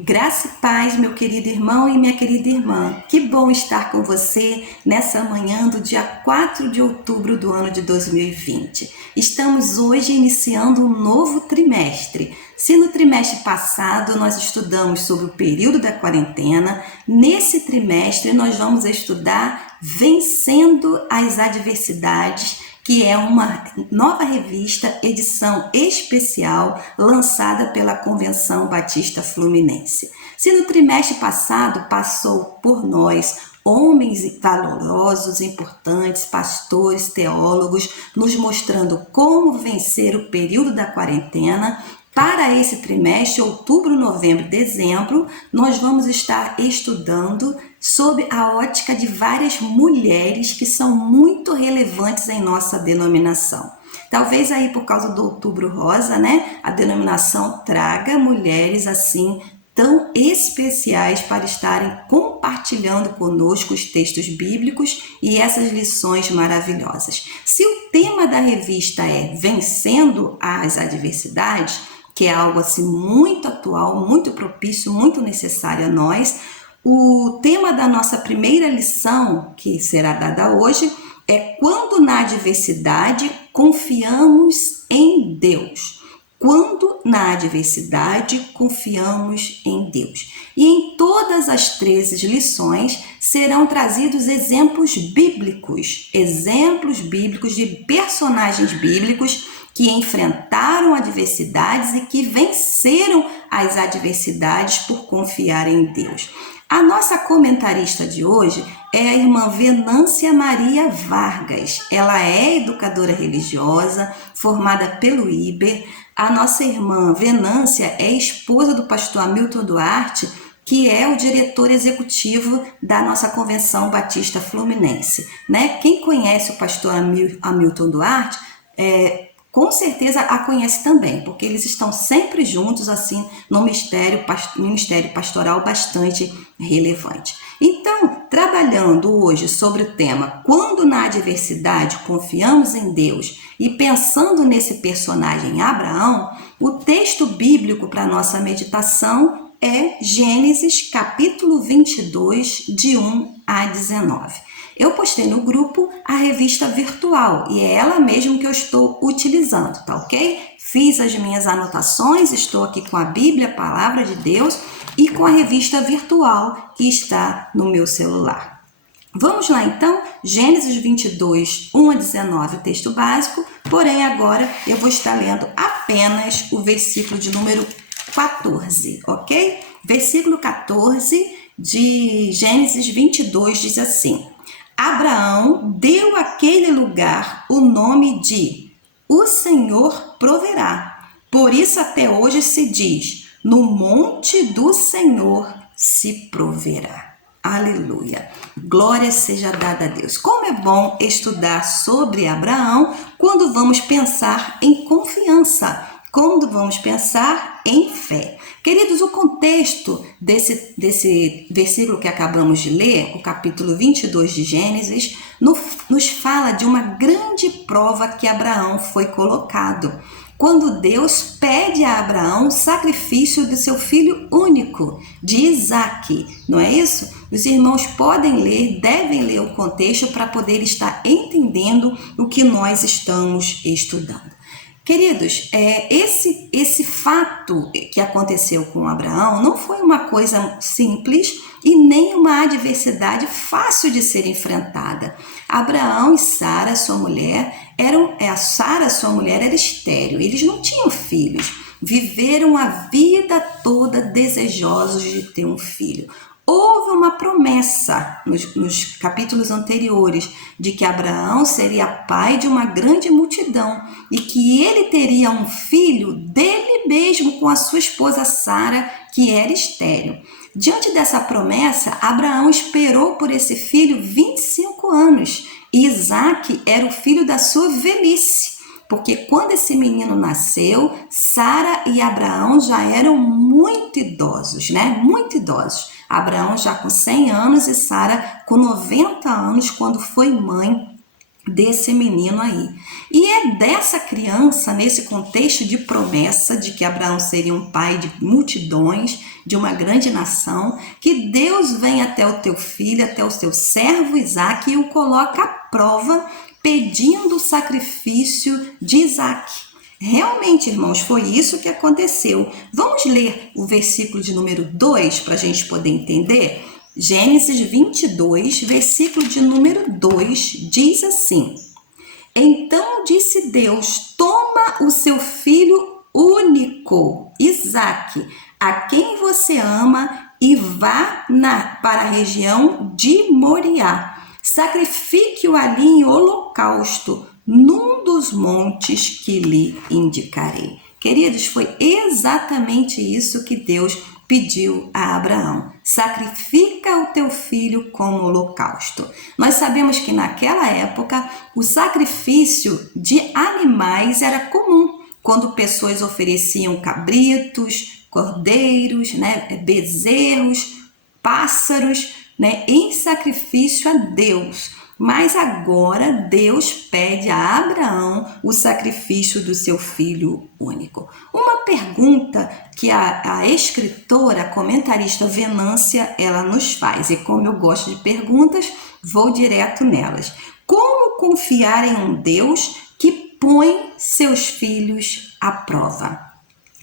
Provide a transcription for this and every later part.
Graça e paz, meu querido irmão e minha querida irmã. Que bom estar com você nessa manhã do dia 4 de outubro do ano de 2020. Estamos hoje iniciando um novo trimestre. Se no trimestre passado nós estudamos sobre o período da quarentena, nesse trimestre nós vamos estudar Vencendo as Adversidades, que é uma nova revista, edição especial, lançada pela Convenção Batista Fluminense. Se no trimestre passado passou por nós homens valorosos, importantes, pastores, teólogos, nos mostrando como vencer o período da quarentena, para esse trimestre, outubro, novembro, dezembro, nós vamos estar estudando sob a ótica de várias mulheres que são muito relevantes em nossa denominação. Talvez aí por causa do Outubro Rosa, né, a denominação traga mulheres assim tão especiais para estarem compartilhando conosco os textos bíblicos e essas lições maravilhosas. Se o tema da revista é Vencendo as Adversidades, que é algo assim muito atual, muito propício, muito necessário a nós, o tema da nossa primeira lição, que será dada hoje, é quando na adversidade confiamos em Deus. Quando na adversidade confiamos em Deus. E em todas as 13 lições serão trazidos exemplos bíblicos de personagens bíblicos que enfrentaram adversidades e que venceram as adversidades por confiar em Deus. A nossa comentarista de hoje é a irmã Venância Maria Vargas. Ela é educadora religiosa, formada pelo IBER. A nossa irmã Venância é esposa do pastor Hamilton Duarte, que é o diretor executivo da nossa Convenção Batista Fluminense. Né? Quem conhece o pastor Hamilton Duarte, com certeza a conhece também, porque eles estão sempre juntos assim no ministério pastoral bastante relevante. Então, trabalhando hoje sobre o tema Quando na adversidade confiamos em Deus e pensando nesse personagem Abraão, o texto bíblico para nossa meditação é Gênesis capítulo 22, de 1 a 19. Eu postei no grupo a revista virtual e é ela mesmo que eu estou utilizando, tá ok? Fiz as minhas anotações, estou aqui com a Bíblia, a Palavra de Deus, e com a revista virtual que está no meu celular. Vamos lá então, Gênesis 22, 1 a 19, o texto básico, porém agora eu vou estar lendo apenas o versículo de número 14, ok? Versículo 14 de Gênesis 22 diz assim: Abraão deu àquele lugar o nome de O Senhor proverá. Por isso até hoje se diz, no monte do Senhor se proverá. Aleluia. Glória seja dada a Deus. Como é bom estudar sobre Abraão quando vamos pensar em confiança, quando vamos pensar em fé. Queridos, o contexto desse versículo que acabamos de ler, o capítulo 22 de Gênesis, nos fala de uma grande prova que Abraão foi colocado. Quando Deus pede a Abraão o sacrifício do seu filho único, de Isaque, não é isso? Os irmãos podem ler, devem ler o contexto para poder estar entendendo o que nós estamos estudando. Queridos, esse fato que aconteceu com Abraão não foi uma coisa simples e nem uma adversidade fácil de ser enfrentada. Abraão e Sara, sua mulher, sua mulher era estéril, eles não tinham filhos, viveram a vida toda desejosos de ter um filho. Houve uma promessa nos capítulos anteriores de que Abraão seria pai de uma grande multidão e que ele teria um filho dele mesmo com a sua esposa Sara, que era estéril. Diante dessa promessa, Abraão esperou por esse filho 25 anos e Isaque era o filho da sua velhice. Porque quando esse menino nasceu, Sara e Abraão já eram muito idosos, né? Muito idosos. Abraão já com 100 anos e Sara com 90 anos quando foi mãe desse menino aí. E é dessa criança, nesse contexto de promessa de que Abraão seria um pai de multidões, de uma grande nação, que Deus vem até o teu filho, até o seu servo Isaque e o coloca à prova, pedindo o sacrifício de Isaque. Realmente, irmãos, foi isso que aconteceu. Vamos ler o versículo de número 2 para a gente poder entender? Gênesis 22, versículo de número 2, diz assim: Então disse Deus, toma o seu filho único, Isaque, a quem você ama, e vá para a região de Moriá. Sacrifique-o ali em holocausto, num dos montes que lhe indicarei. Queridos, foi exatamente isso que Deus pediu a Abraão: sacrifica o teu filho como holocausto. Nós sabemos que naquela época o sacrifício de animais era comum, quando pessoas ofereciam cabritos, cordeiros, bezerros, pássaros, em sacrifício a Deus. Mas agora Deus pede a Abraão o sacrifício do seu filho único. Uma pergunta que a escritora, a comentarista Venância, ela nos faz, e como eu gosto de perguntas, vou direto nelas. Como confiar em um Deus que põe seus filhos à prova?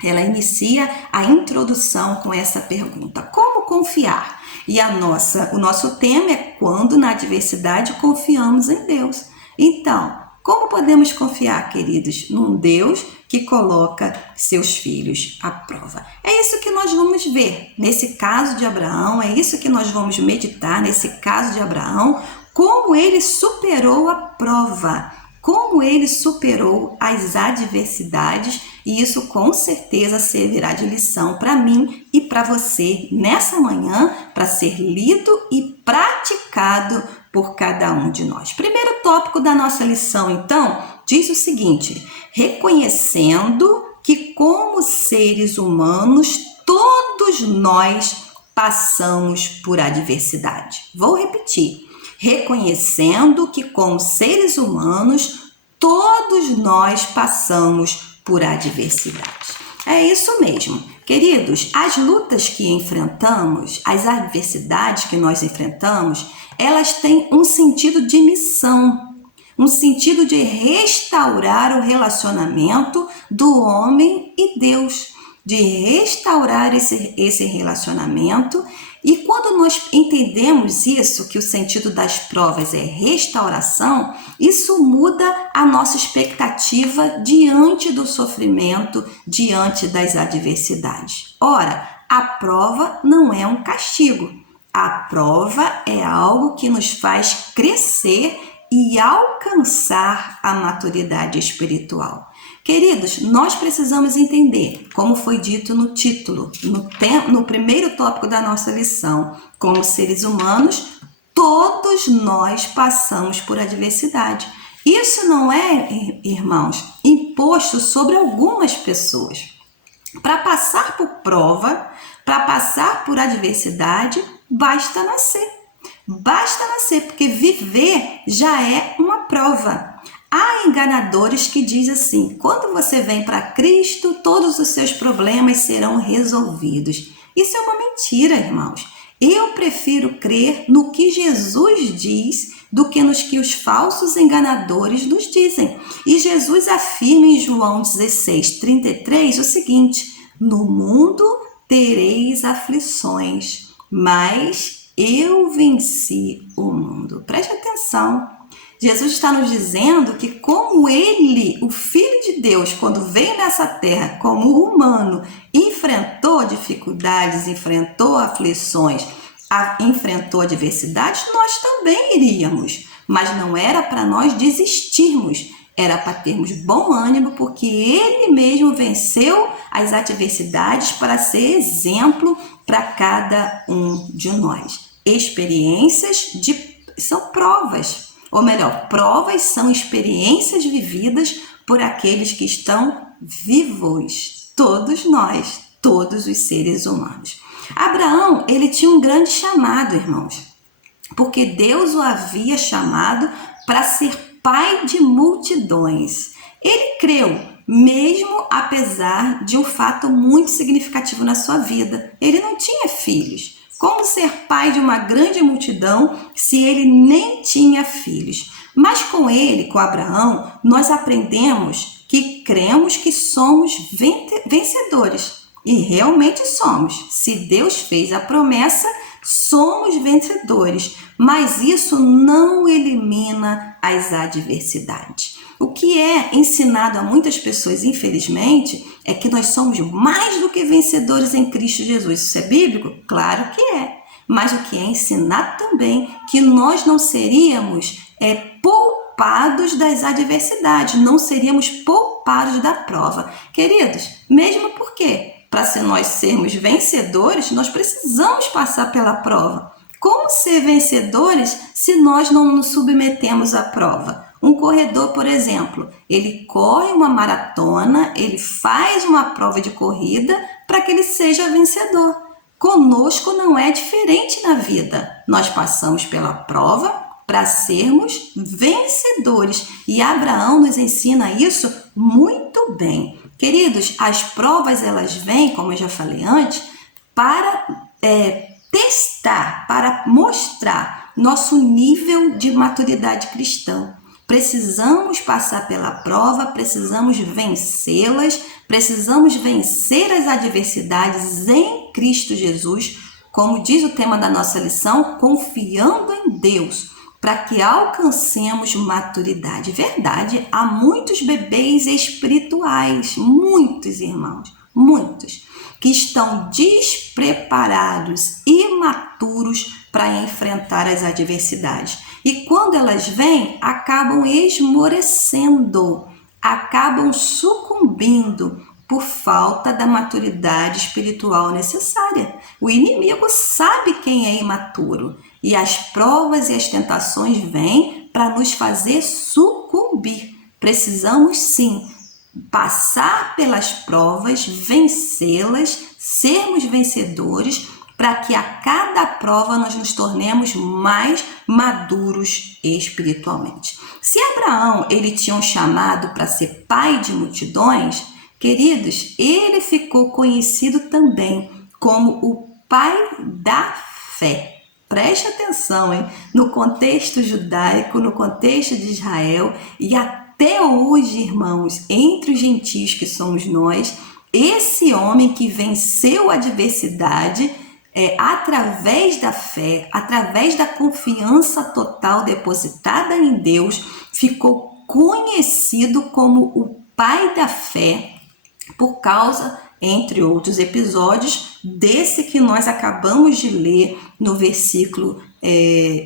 Ela inicia a introdução com essa pergunta: como confiar? E o nosso tema é quando na adversidade confiamos em Deus. Então, como podemos confiar, queridos, num Deus que coloca seus filhos à prova? É isso que nós vamos ver nesse caso de Abraão, é isso que nós vamos meditar nesse caso de Abraão, como ele superou a prova, como ele superou as adversidades, e isso com certeza servirá de lição para mim e para você nessa manhã, para ser lido e praticado por cada um de nós. Primeiro tópico da nossa lição, então, diz o seguinte: reconhecendo que como seres humanos, todos nós passamos por adversidade. Vou repetir. Reconhecendo que como seres humanos, todos nós passamos por adversidade. É isso mesmo. Queridos, as lutas que enfrentamos, as adversidades que nós enfrentamos, elas têm um sentido de missão, um sentido de restaurar o relacionamento do homem e Deus, de restaurar esse relacionamento. E quando nós entendemos isso, que o sentido das provas é restauração, isso muda a nossa expectativa diante do sofrimento, diante das adversidades. Ora, a prova não é um castigo. A prova é algo que nos faz crescer e alcançar a maturidade espiritual. Queridos, nós precisamos entender, como foi dito no título, no primeiro tópico da nossa lição, como seres humanos, todos nós passamos por adversidade. Isso não é, irmãos, imposto sobre algumas pessoas. Para passar por prova, para passar por adversidade, basta nascer. Basta nascer, porque viver já é uma prova. Há enganadores que dizem assim: quando você vem para Cristo, todos os seus problemas serão resolvidos. Isso é uma mentira, irmãos. Eu prefiro crer no que Jesus diz do que nos que os falsos enganadores nos dizem. E Jesus afirma em João 16:33 o seguinte: no mundo tereis aflições, mas eu venci o mundo. Preste atenção. Jesus está nos dizendo que como ele, o Filho de Deus, quando veio nessa terra como humano, enfrentou dificuldades, enfrentou aflições, enfrentou adversidades, nós também iríamos. Mas não era para nós desistirmos, era para termos bom ânimo, porque ele mesmo venceu as adversidades para ser exemplo para cada um de nós. Experiências são provas. Ou melhor, provas são experiências vividas por aqueles que estão vivos. Todos nós, todos os seres humanos. Abraão, ele tinha um grande chamado, irmãos, porque Deus o havia chamado para ser pai de multidões. Ele creu, mesmo apesar de um fato muito significativo na sua vida. Ele não tinha filhos. Como ser pai de uma grande multidão se ele nem tinha filhos? Mas com ele, com Abraão, nós aprendemos que cremos que somos vencedores. E realmente somos. Se Deus fez a promessa, somos vencedores. Mas isso não elimina as adversidades. O que é ensinado a muitas pessoas, infelizmente, é que nós somos mais do que vencedores em Cristo Jesus. Isso é bíblico? Claro que é. Mas o que é ensinado também que nós não seríamos poupados das adversidades, não seríamos poupados da prova. Queridos, mesmo porque para nós sermos vencedores, nós precisamos passar pela prova. Como ser vencedores se nós não nos submetemos à prova? Um corredor, por exemplo, ele corre uma maratona, ele faz uma prova de corrida para que ele seja vencedor. Conosco não é diferente na vida. Nós passamos pela prova para sermos vencedores. E Abraão nos ensina isso muito bem. Queridos, as provas elas vêm, como eu já falei antes, para testar, para mostrar nosso nível de maturidade cristã. Precisamos passar pela prova, precisamos vencê-las, precisamos vencer as adversidades em Cristo Jesus, como diz o tema da nossa lição, confiando em Deus, para que alcancemos maturidade. Verdade, há muitos bebês espirituais, muitos irmãos, muitos, que estão despreparados, imaturos para enfrentar as adversidades. E quando elas vêm, acabam esmorecendo, acabam sucumbindo por falta da maturidade espiritual necessária. O inimigo sabe quem é imaturo e as provas e as tentações vêm para nos fazer sucumbir. Precisamos sim passar pelas provas, vencê-las, sermos vencedores, para que a cada prova nós nos tornemos mais maduros espiritualmente. Se Abraão ele tinha um chamado para ser pai de multidões, queridos, ele ficou conhecido também como o pai da fé. Preste atenção, hein? No contexto judaico, no contexto de Israel e até hoje, irmãos, entre os gentios que somos nós, esse homem que venceu a adversidade através da fé, através da confiança total depositada em Deus, ficou conhecido como o pai da fé por causa, entre outros episódios, desse que nós acabamos de ler no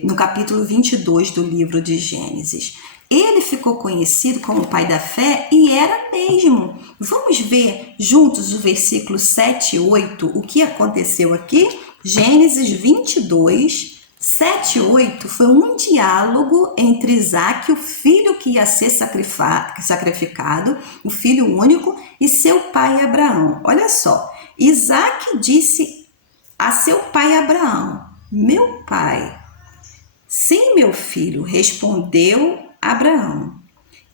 no capítulo 22 do livro de Gênesis. Ele ficou conhecido como o pai da fé e era mesmo. Vamos ver juntos o versículo 7 e 8, o que aconteceu aqui? Gênesis 22, 7 e 8 foi um diálogo entre Isaac, o filho que ia ser sacrificado, o filho único, e seu pai Abraão. Olha só, Isaac disse a seu pai Abraão: meu pai. Sim, meu filho, respondeu Abraão.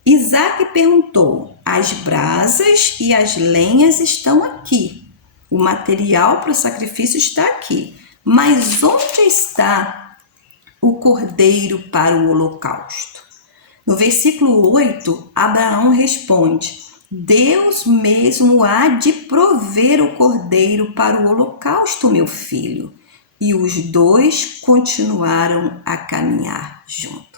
Isaac perguntou: as brasas e as lenhas estão aqui. O material para o sacrifício está aqui. Mas onde está o cordeiro para o holocausto? No versículo 8, Abraão responde: Deus mesmo há de prover o cordeiro para o holocausto, meu filho. E os dois continuaram a caminhar junto.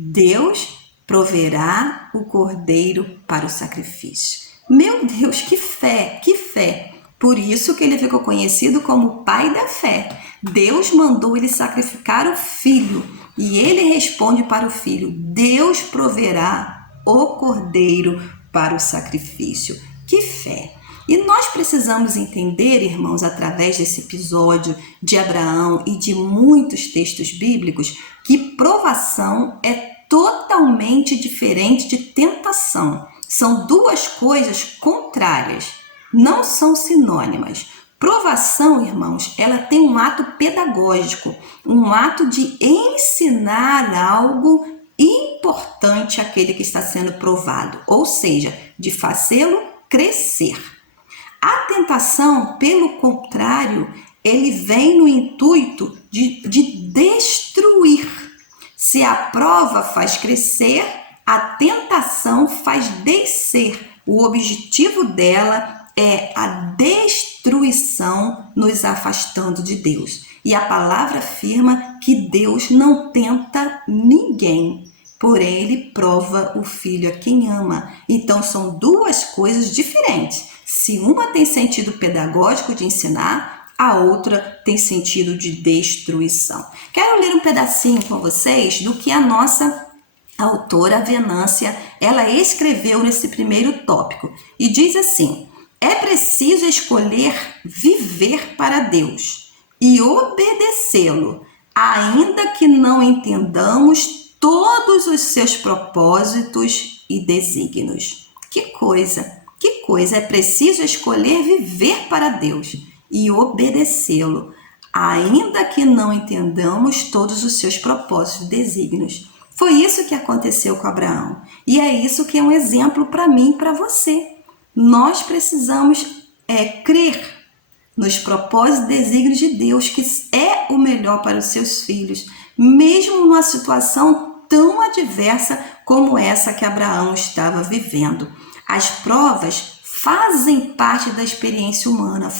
Deus proverá o cordeiro para o sacrifício. Meu Deus, que fé, que fé! Por isso que ele ficou conhecido como o pai da fé. Deus mandou ele sacrificar o filho e ele responde para o filho: Deus proverá o cordeiro para o sacrifício. Que fé! E nós precisamos entender, irmãos, através desse episódio de Abraão e de muitos textos bíblicos, que provação é totalmente diferente de tentação. São duas coisas contrárias, não são sinônimas. Provação, irmãos, ela tem um ato pedagógico, um ato de ensinar algo importante importante àquele que está sendo provado, ou seja, de fazê-lo crescer. A tentação, pelo contrário, ele vem no intuito de destruir. Se a prova faz crescer, a tentação faz descer. O objetivo dela é a destruição, nos afastando de Deus. E a palavra afirma que Deus não tenta ninguém, porém ele prova o filho a quem ama. Então são duas coisas diferentes. Se uma tem sentido pedagógico de ensinar, a outra tem sentido de destruição. Quero ler um pedacinho com vocês do que a nossa autora Venância, ela escreveu nesse primeiro tópico. E diz assim: é preciso escolher viver para Deus e obedecê-lo, ainda que não entendamos todos os seus propósitos e desígnios. Que coisa! É preciso escolher viver para Deus e obedecê-lo, ainda que não entendamos todos os seus propósitos e desígnios. Foi isso que aconteceu com Abraão. E é isso que é um exemplo para mim e para você. Nós precisamos crer nos propósitos e desígnios de Deus, que é o melhor para os seus filhos, mesmo numa situação tão adversa como essa que Abraão estava vivendo. As provas fazem parte da experiência humana,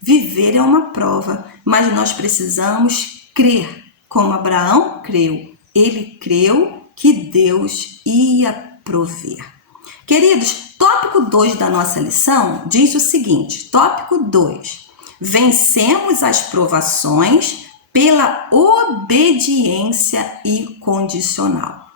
Viver é uma prova, mas nós precisamos crer, como Abraão creu. Ele creu que Deus ia prover. Queridos, tópico 2 da nossa lição diz o seguinte, tópico 2. Vencemos as provações pela obediência incondicional.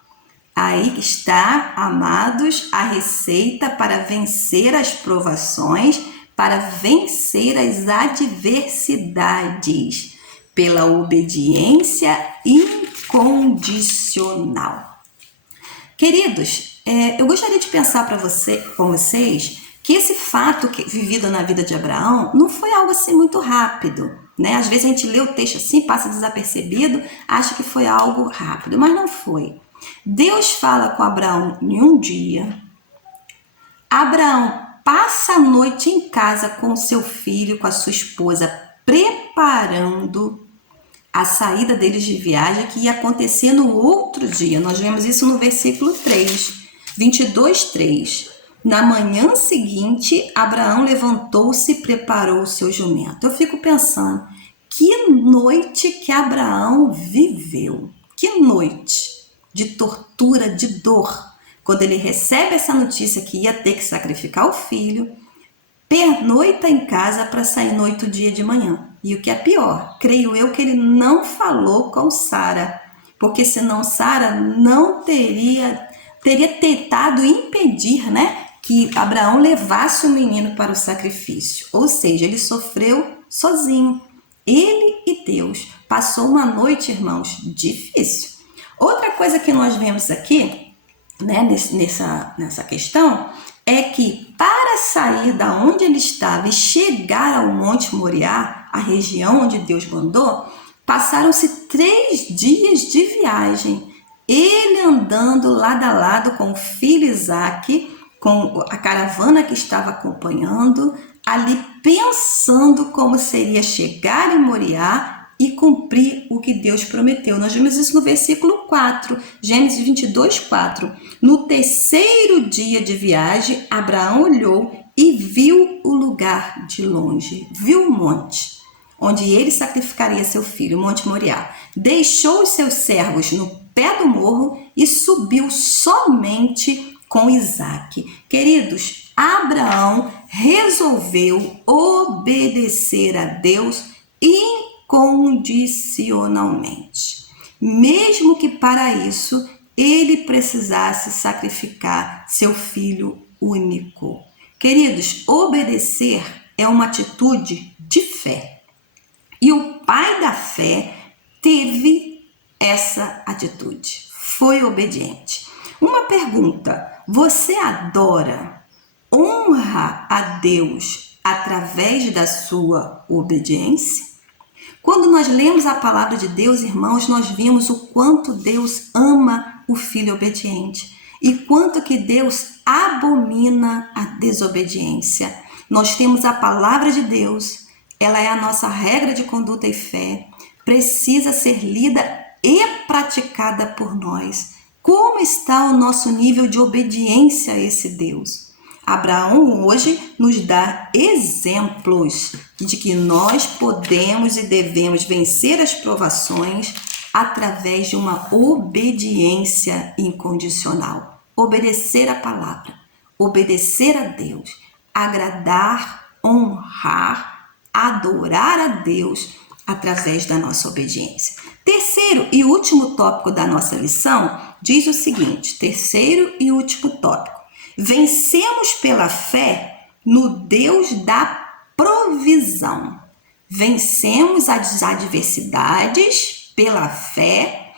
Aí está, amados, a receita para vencer as provações, para vencer as adversidades, pela obediência incondicional. Queridos, eu gostaria de pensar com vocês que esse fato vivido na vida de Abraão não foi algo assim muito rápido, né? Às vezes a gente lê o texto assim, passa desapercebido, acha que foi algo rápido, mas não foi. Deus fala com Abraão em um dia. Abraão passa a noite em casa com seu filho, com a sua esposa, preparando a saída deles de viagem, que ia acontecer no outro dia. Nós vemos isso no versículo 3, 22:3. Na manhã seguinte, Abraão levantou-se e preparou o seu jumento. Eu fico pensando, que noite que Abraão viveu. Que noite de tortura, de dor. Quando ele recebe essa notícia que ia ter que sacrificar o filho, pernoita em casa para sair no outro dia de manhã. E o que é pior, creio eu que ele não falou com Sara, porque senão Sara não teria tentado impedir, né, que Abraão levasse o menino para o sacrifício. Ou seja, ele sofreu sozinho. Ele e Deus. Passou uma noite, irmãos, difícil. Outra coisa que nós vemos aqui, né, nessa questão, é que para sair da onde ele estava e chegar ao Monte Moriá, a região onde Deus mandou, passaram-se 3 dias de viagem. Ele andando lado a lado com o filho Isaque, com a caravana que estava acompanhando, ali pensando como seria chegar em Moriá e cumprir o que Deus prometeu. Nós vimos isso no versículo 4, Gênesis 22:4. No 3º dia de viagem, Abraão olhou e viu o lugar de longe, viu o monte, onde ele sacrificaria seu filho, o Monte Moriá. Deixou os seus servos no pé do morro e subiu somente com Isaque. Queridos, Abraão resolveu obedecer a Deus incondicionalmente, mesmo que para isso ele precisasse sacrificar seu filho único. Queridos, obedecer é uma atitude de fé. E o pai da fé teve essa atitude, foi obediente. Uma pergunta: você adora, honra a Deus através da sua obediência? Quando nós lemos a palavra de Deus, irmãos, nós vimos o quanto Deus ama o filho obediente. E quanto que Deus abomina a desobediência. Nós temos a palavra de Deus, ela é a nossa regra de conduta e fé, precisa ser lida e praticada por nós. Como está o nosso nível de obediência a esse Deus? Abraão hoje nos dá exemplos de que nós podemos e devemos vencer as provações através de uma obediência incondicional. Obedecer a palavra, obedecer a Deus, agradar, honrar, adorar a Deus através da nossa obediência. Terceiro e último tópico da nossa lição diz o seguinte, terceiro e último tópico. Vencemos pela fé no Deus da provisão. Vencemos as adversidades pela fé,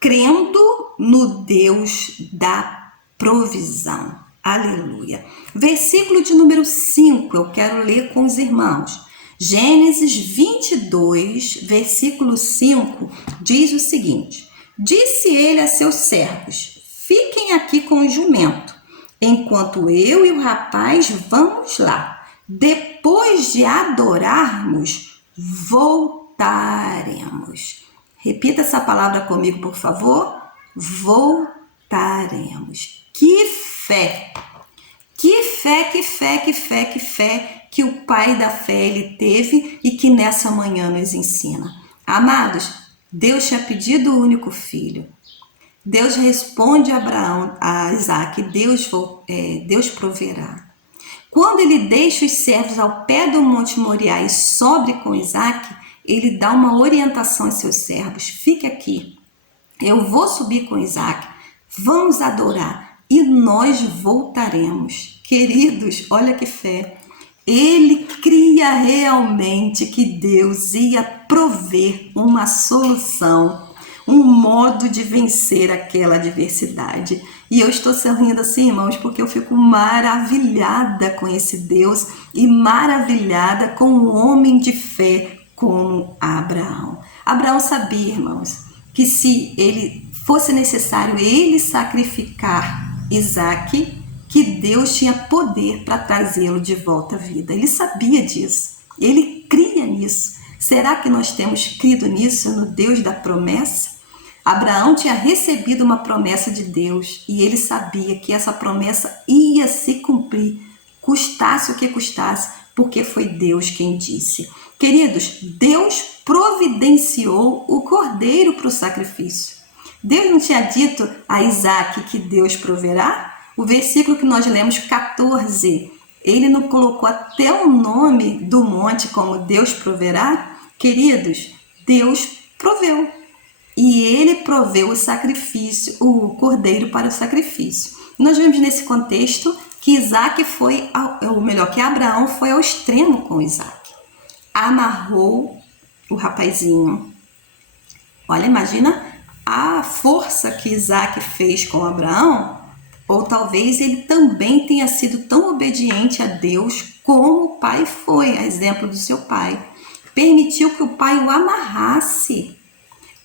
crendo no Deus da provisão. Aleluia. Versículo de número 5, eu quero ler com os irmãos. Gênesis 22, versículo 5, diz o seguinte. Disse ele a seus servos, fiquem aqui com o jumento, enquanto eu e o rapaz vamos lá. Depois de adorarmos, voltaremos. Repita essa palavra comigo, por favor. Voltaremos. Que fé! Que fé, que fé, que fé, que fé que o pai da fé ele teve e que nessa manhã nos ensina. Amados, Deus tinha pedido o único filho. Deus responde a Abraão, a Isaac, Deus proverá. Quando ele deixa os servos ao pé do Monte Moriá e sobe com Isaac, ele dá uma orientação aos seus servos. Fique aqui, eu vou subir com Isaac, vamos adorar e nós voltaremos. Queridos, olha que fé. Ele cria realmente que Deus ia prover uma solução, um modo de vencer aquela adversidade. E eu estou sorrindo assim, irmãos, porque eu fico maravilhada com esse Deus e maravilhada com um homem de fé como Abraão. Abraão sabia, irmãos, que se ele fosse necessário ele sacrificar Isaac, que Deus tinha poder para trazê-lo de volta à vida. Ele sabia disso, ele cria nisso. Será que nós temos crido nisso, no Deus da promessa? Abraão tinha recebido uma promessa de Deus e ele sabia que essa promessa ia se cumprir, custasse o que custasse, porque foi Deus quem disse. Queridos, Deus providenciou o cordeiro para o sacrifício. Deus não tinha dito a Isaac que Deus proverá? O versículo que nós lemos, 14, ele não colocou até o nome do monte como Deus proverá? Queridos, Deus proveu. E ele proveu o sacrifício, o cordeiro para o sacrifício. Nós vemos nesse contexto que que Abraão foi ao extremo com Isaac. Amarrou o rapazinho. Olha, imagina a força que Isaac fez com Abraão, ou talvez ele também tenha sido tão obediente a Deus como o pai foi, a exemplo do seu pai. Permitiu que o pai o amarrasse,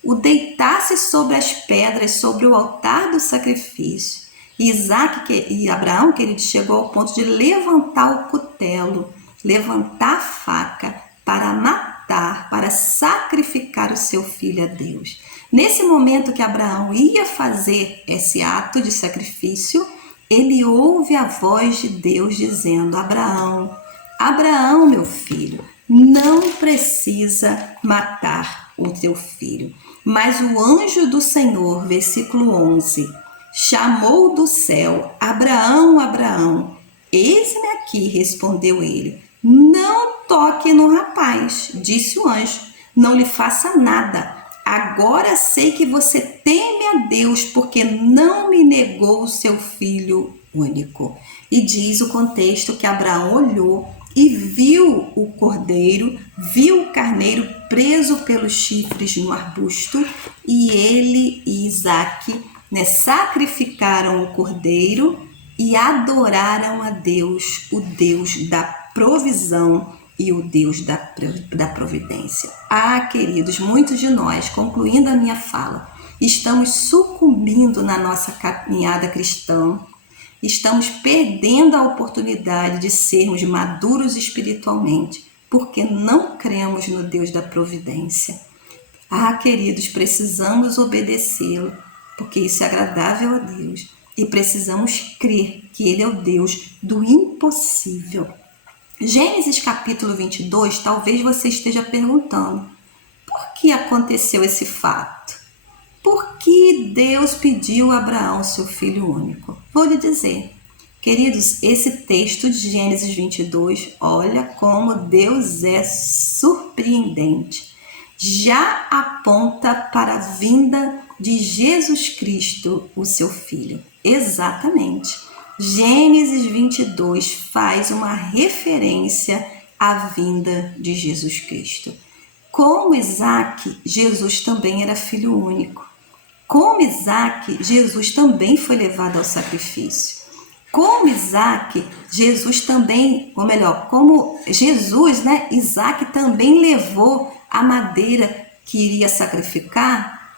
o deitasse sobre as pedras, sobre o altar do sacrifício. E Abraão, querido, chegou ao ponto de levantar o cutelo, levantar a faca para matar, para sacrificar o seu filho a Deus. Nesse momento que Abraão ia fazer esse ato de sacrifício, ele ouve a voz de Deus dizendo: Abraão, Abraão, meu filho, não precisa matar o teu filho. Mas o anjo do Senhor, versículo 11, chamou do céu: Abraão, Abraão. Eis-me aqui, respondeu ele. Não toque no rapaz, disse o anjo, não lhe faça nada. Agora sei que você teme a Deus, porque não me negou o seu filho único. E diz o contexto que Abraão olhou e viu o cordeiro, viu o carneiro preso pelos chifres no arbusto, e ele e Isaac sacrificaram o cordeiro e adoraram a Deus, o Deus da provisão e o Deus da providência. Ah, queridos, muitos de nós, concluindo a minha fala, estamos sucumbindo na nossa caminhada cristã, estamos perdendo a oportunidade de sermos maduros espiritualmente, porque não cremos no Deus da providência. Queridos, precisamos obedecê-lo, porque isso é agradável a Deus. E precisamos crer que Ele é o Deus do impossível. Gênesis capítulo 22, talvez você esteja perguntando, por que aconteceu esse fato? Por que Deus pediu a Abraão seu filho único? Vou lhe dizer, queridos, esse texto de Gênesis 22, olha como Deus é surpreendente. Já aponta para a vinda de Jesus Cristo, o seu Filho. Exatamente. Gênesis 22 faz uma referência à vinda de Jesus Cristo. Como Isaac, Jesus também era filho único. Como Isaac, Jesus também foi levado ao sacrifício. Como Isaac, Jesus também, ou melhor, como Jesus, Isaac também levou a madeira que iria sacrificar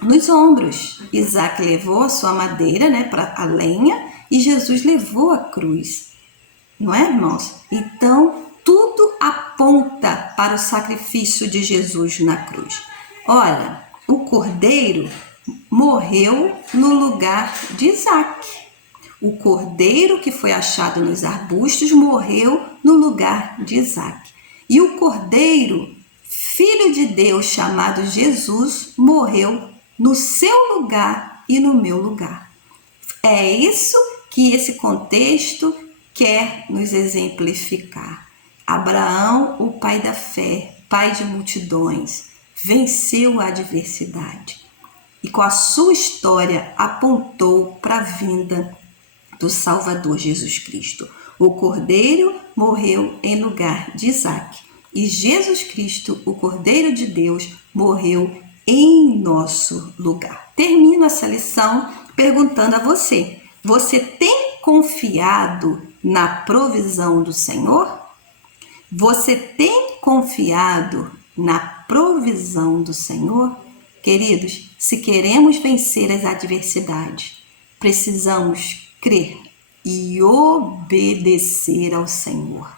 nos ombros. Isaac levou a sua madeira, para a lenha, e Jesus levou a cruz. Não é, irmãos? Então, tudo aponta para o sacrifício de Jesus na cruz. Olha, o cordeiro morreu no lugar de Isaac. O cordeiro que foi achado nos arbustos morreu no lugar de Isaac. E o cordeiro, filho de Deus, chamado Jesus, morreu no seu lugar e no meu lugar. É isso que esse contexto quer nos exemplificar. Abraão, o pai da fé, pai de multidões, venceu a adversidade e com a sua história apontou para a vinda do Salvador Jesus Cristo. O Cordeiro morreu em lugar de Isaac e Jesus Cristo, o Cordeiro de Deus, morreu em nosso lugar. Termino essa lição perguntando a você: você tem confiado na provisão do Senhor? Você tem confiado na provisão do Senhor? Queridos, se queremos vencer as adversidades, precisamos crer e obedecer ao Senhor,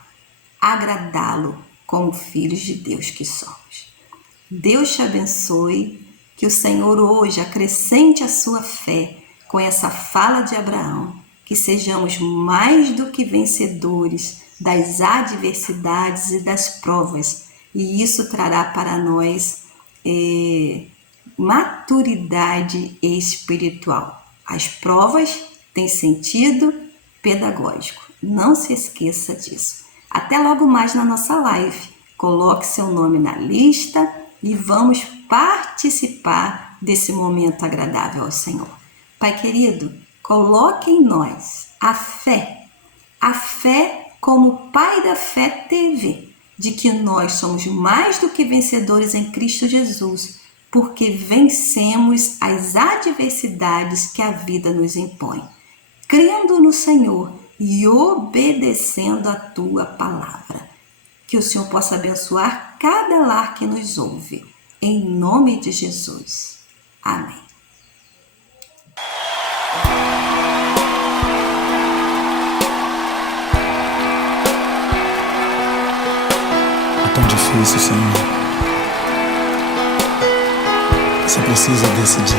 agradá-lo como filhos de Deus que somos. Deus te abençoe, que o Senhor hoje acrescente a sua fé com essa fala de Abraão, que sejamos mais do que vencedores das adversidades e das provas, e isso trará para nós maturidade espiritual. As provas têm sentido pedagógico, não se esqueça disso. Até logo mais na nossa live, coloque seu nome na lista e vamos participar desse momento agradável ao Senhor. Pai querido, coloque em nós a fé como o Pai da fé teve, de que nós somos mais do que vencedores em Cristo Jesus, porque vencemos as adversidades que a vida nos impõe, crendo no Senhor e obedecendo a Tua palavra. Que o Senhor possa abençoar cada lar que nos ouve, em nome de Jesus. Amém. É tão difícil, Senhor. Você precisa decidir.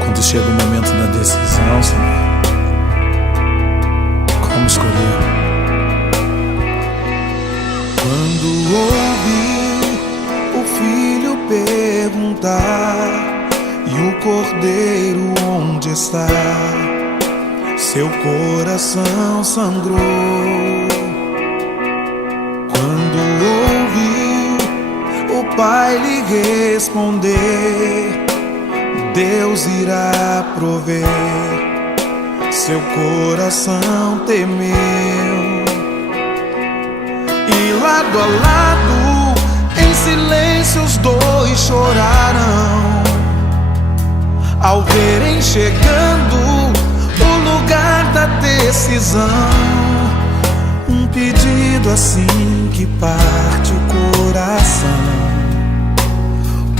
Quando chega o momento da decisão, Senhor, como escolher? Quando ouvi o filho perguntar e o cordeiro onde está, seu coração sangrou. Quando ouviu o pai lhe responder, Deus irá prover, seu coração temeu. E lado a lado, em silêncio os dois choraram, ao verem chegando o lugar da decisão. Um pedido pedido assim que parte o coração.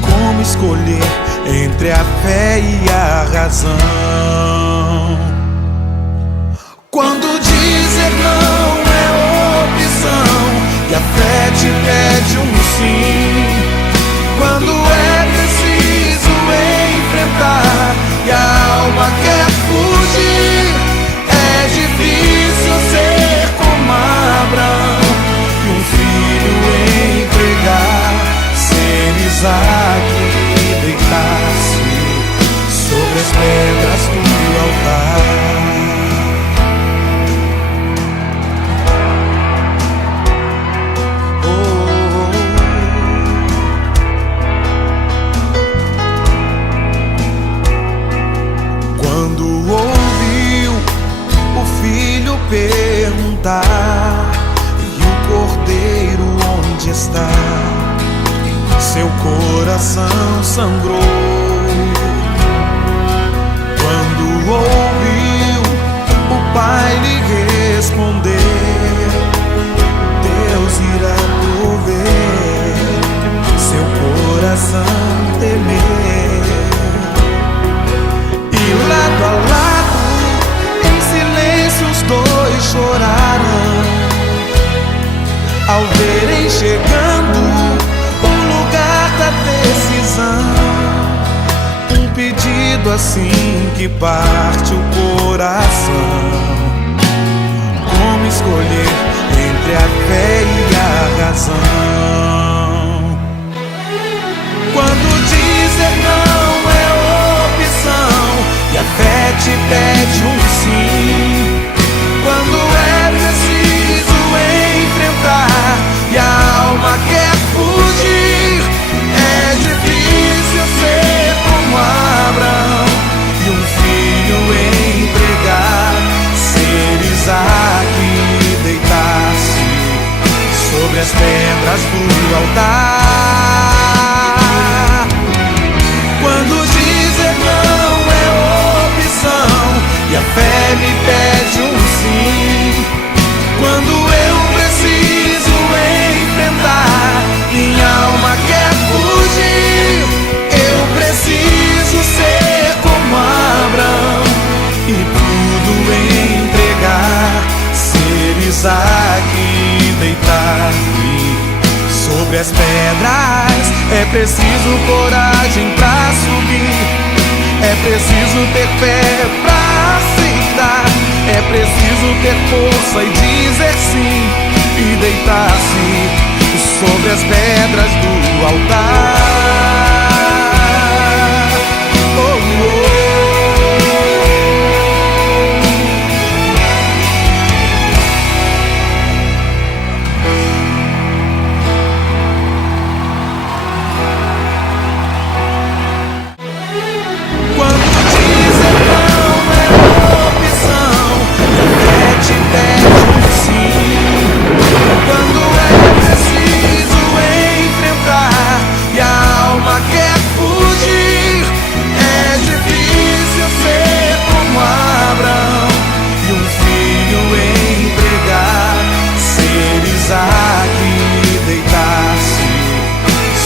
Como escolher entre a fé e a razão? Quando dizer não é opção e a fé te pede um sim. Quando é preciso enfrentar e a alma quer fugir, é difícil ser como Abraão e um filho entregar, ser Isaac e deitar-se sobre as pedras do altar. Perguntar e o cordeiro onde está? Seu coração sangrou. Quando ouviu o pai lhe responder, Deus irá prover. Seu coração temer e lado a lado os dois choraram ao verem chegando o lugar da decisão. Um pedido assim que parte o coração. Como escolher entre a fé e a razão? Quando dizer não é opção e a fé te pede um sim. Quando é preciso enfrentar e a alma quer fugir, é difícil ser como Abraão e um filho entregar, ser Isaac e deitar-se sobre as pedras do altar. Quando dizer não é opção e a fé me pede um sim. Quando eu preciso enfrentar, minha alma quer fugir. Eu preciso ser como Abraão e tudo entregar, ser Isaac e deitar-me sobre as pedras. É preciso coragem pra subir, é preciso ter fé pra aceitar, é preciso ter força e dizer sim e deitar-se sobre as pedras do altar. Oh, oh. Quando é preciso enfrentar e a alma quer fugir, é difícil ser como Abraão e um filho entregar, ser Isaac e deitar-se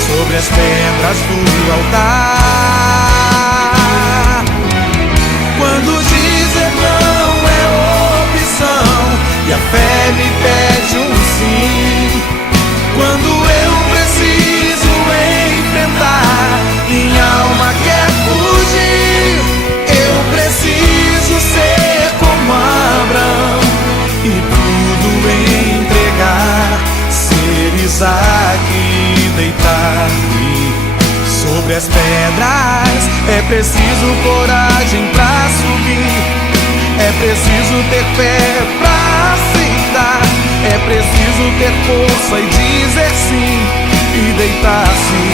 sobre as pedras do altar. Quando dizer não é opção e a fé me pede um sim. Quando eu preciso enfrentar, minha alma quer fugir. Eu preciso ser como Abraão e tudo entregar, ser Isaac e deitar-me sobre as pedras. É preciso coragem pra subir, é preciso ter fé pra aceitar, é preciso ter força e dizer sim e deitar-se